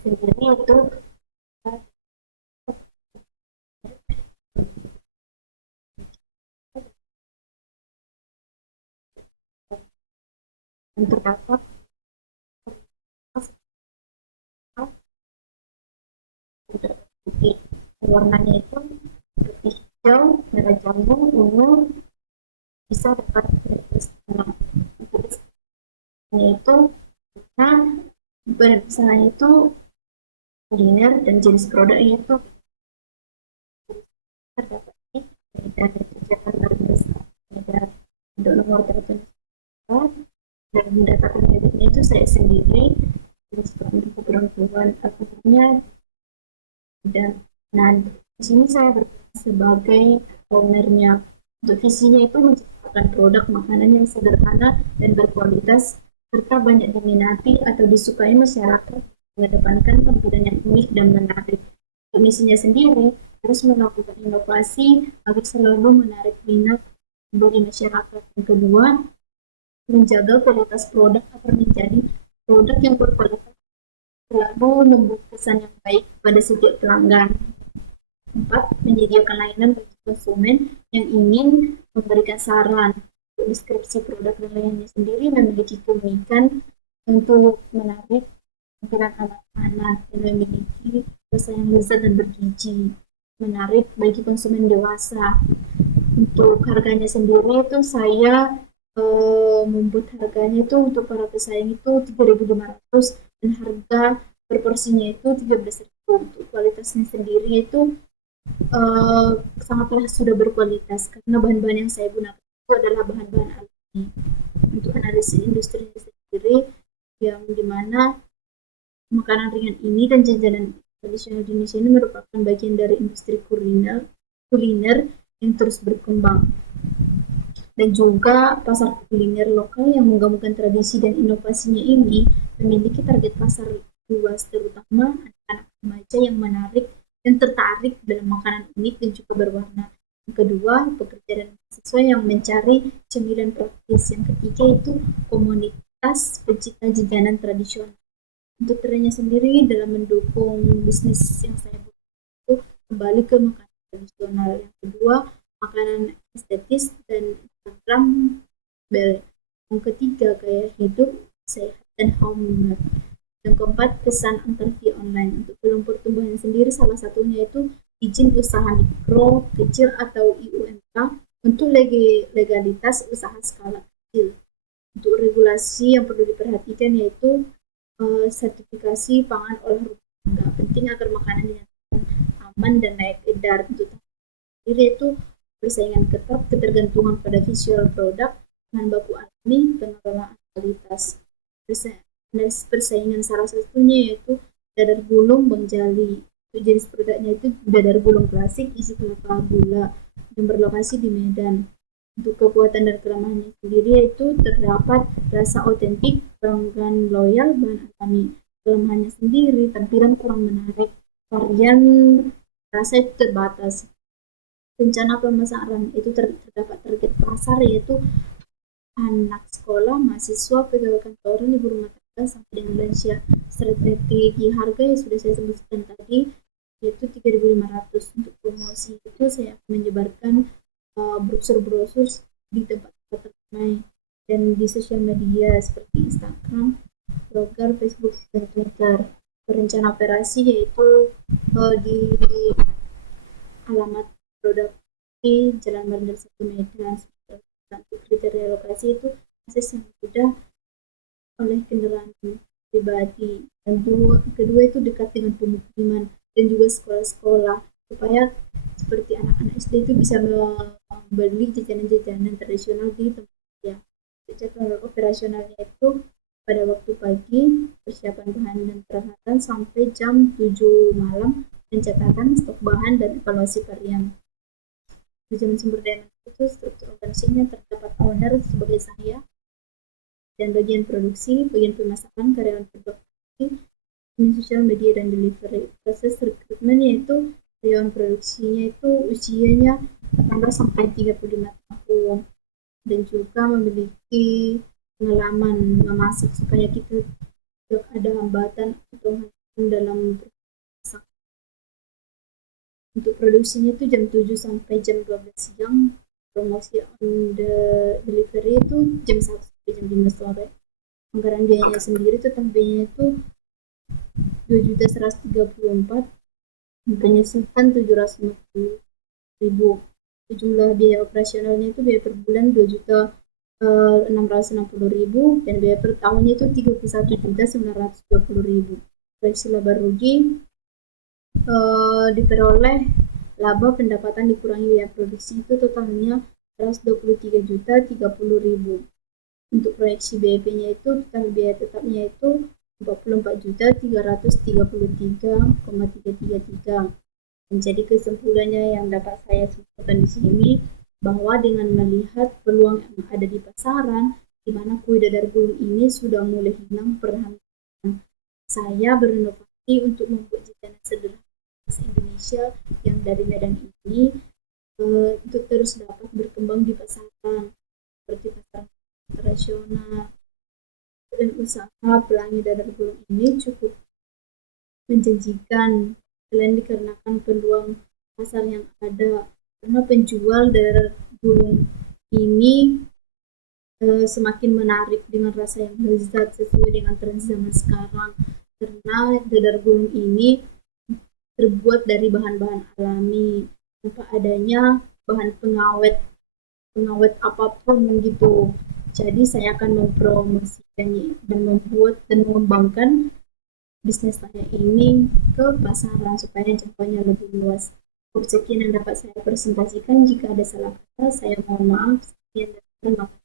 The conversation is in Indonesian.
sendiri itu terdapat putih, warnanya itu putih hijau, merah jambu, ungu, bisa dapat setengah. Untuk itu karena berkesannya itu kuliner dan jenis produknya itu terdapat di perbedaan kebijakan berbeda untuk nomor telepon dan data pemiliknya itu saya sendiri terus untuk keberuntungan akhirnya dan nah di sini saya berperan sebagai ownernya. Untuk visinya itu menciptakan produk makanan yang sederhana dan berkualitas serta banyak diminati atau disukai masyarakat, mengedepankan tampilan yang unik dan menarik. Untuk misinya sendiri terus melakukan inovasi agar selalu menarik minat bagi masyarakat. Yang kedua, menjaga kualitas produk agar menjadi produk yang berkualitas selalu membuat kesan yang baik pada setiap pelanggan. 4. Menyediakan layanan bagi konsumen yang ingin memberikan saran. Untuk deskripsi produk dan layanannya sendiri memiliki keunikan untuk menarik pikiran anak-anak yang memiliki rasa yang lezat dan bergizi, menarik bagi konsumen dewasa. Untuk harganya sendiri itu saya membuat harganya itu untuk para pesaing itu 3.500 dan harga per porsinya itu 13.000. Untuk kualitasnya sendiri itu sangatlah sudah berkualitas karena bahan-bahan yang saya gunakan itu adalah bahan-bahan alami. Untuk analisis industri sendiri yang dimana makanan ringan ini dan jajanan tradisional di Indonesia ini merupakan bagian dari industri kuliner yang terus berkembang dan juga pasar kuliner lokal yang menggabungkan tradisi dan inovasinya ini memiliki target pasar luas terutama anak-anak remaja yang menarik dan tertarik dalam makanan unik dan juga berwarna. Yang kedua, pekerja dan mahasiswa yang mencari cemilan praktis. Yang ketiga itu komunitas pencipta jajanan tradisional. Untuk trennya sendiri dalam mendukung bisnis yang saya buat itu kembali ke makanan tradisional. Yang kedua, makanan estetis dan Instagramable. Yang ketiga, gaya hidup sehat dan homemade. Yang keempat, pesan antar via online. Untuk peluang pertumbuhan sendiri, salah satunya itu izin usaha mikro, kecil atau IUMK untuk legalitas usaha skala kecil. Untuk regulasi yang perlu diperhatikan yaitu sertifikasi pangan olah rumah tangga. Penting agar makanan dinyatakan aman dan layak edar. Untuk sendiri itu persaingan ketat, ketergantungan pada visual produk, bahan baku alami, pengelolaan kualitas. Persaingan salah satunya yaitu dadar gulung Bang Jali. Untuk jenis produknya itu dadar gulung klasik isi kelapa gula yang berlokasi di Medan. Untuk kekuatan dan kelemahannya sendiri yaitu terdapat rasa otentik, pelanggan loyal, bahan alami. Kelemahannya sendiri tampilan kurang menarik, varian rasa itu terbatas. Rencana pemasaran itu terdapat target pasar yaitu anak sekolah, mahasiswa, pegawai kantoran, ibu rumah tangga sampai dengan lansia. Strategi harga yang sudah saya sebutkan tadi yaitu 3.500. Untuk promosi itu saya akan menyebarkan brosur-brosur di tempat-tempat ramai dan di sosial media seperti Instagram, blogger, Facebook, dan Twitter. Rencana operasi yaitu di alamat produk di Jalan Bandar Satu Medan. Untuk kriteria lokasi itu akses yang mudah oleh kendaraan pribadi. Dan kedua itu dekat dengan pemukiman dan juga sekolah-sekolah supaya seperti anak-anak SD itu bisa membeli jajanan-jajanan tradisional di tempatnya. Jadwal operasionalnya itu pada waktu pagi, persiapan bahan dan peralatan sampai jam 7 malam, pencatatan stok bahan dan evaluasi varian. Manajemen sumber daya itu struktur organisasinya terdapat owner sebagai saya dan bagian produksi, bagian pemasaran, karyawan produksi, ini sosial media dan delivery. Proses rekrutmennya itu karyawan produksinya itu usianya 18 sampai 35 tahun dan juga memiliki pengalaman memasak supaya kita tidak ada hambatan atau hambatan dalam masak. Untuk produksinya itu jam 7 sampai jam 12 siang, promosi on the delivery itu jam 1 sampai jam 5 sore. Anggaran biayanya sendiri itu tampilnya itu 2.134, penyusutan 750.000. Jumlah biaya operasionalnya itu biaya per bulan 2.660.000 dan biaya per tahunnya itu 31.920.000. Proyeksi laba rugi diperoleh laba pendapatan dikurangi biaya produksi itu totalnya 123.030.000. Untuk proyeksi BEP-nya itu total biaya tetapnya itu 44.333,333. Menjadi kesimpulannya yang dapat saya sampaikan di sini bahwa dengan melihat peluang yang ada di pasaran, di mana kue dadar gulung ini sudah mulai hilang perlahan-lahan, saya berinovasi untuk membuat jajanan sederhana Indonesia yang dari Medan ini untuk terus dapat berkembang di pasaran seperti pasar internasional. Dan usaha pelangi dadar gulung ini cukup menjanjikan selain dikarenakan peluang pasar yang ada, karena penjual dadar gulung ini semakin menarik dengan rasa yang lezat sesuai dengan tren zaman sekarang, karena dadar gulung ini terbuat dari bahan-bahan alami tanpa adanya bahan pengawet apapun gitu. Jadi saya akan mempromosikannya dan membuat dan mengembangkan bisnis saya ini ke pasaran supaya jangkauannya lebih luas. Sekian yang dapat saya presentasikan. Jika ada salah kata, saya mohon maaf. Sekian dan terima kasih.